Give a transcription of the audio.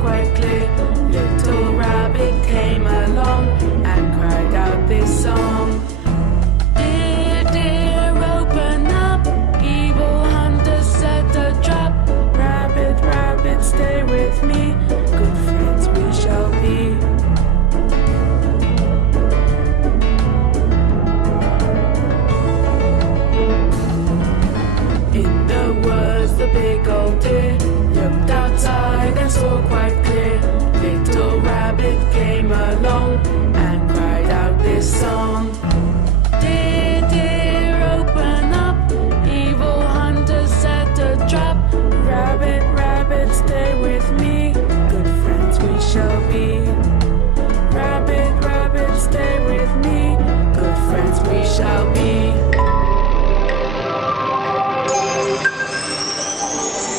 quite clear. Little rabbit came along and cried out this song. Dear, dear, open up, evil hunter set a trap. Rabbit, rabbit, stay with me, good friends we shall be. In the woods the big old deer looked outside and saw quite clear. Little rabbit came along and cried out this song. Dear, dear, open up, evil hunter set a trap. Rabbit, rabbit, stay with me, good friends we shall be. Rabbit, rabbit, stay with me, good friends we shall be.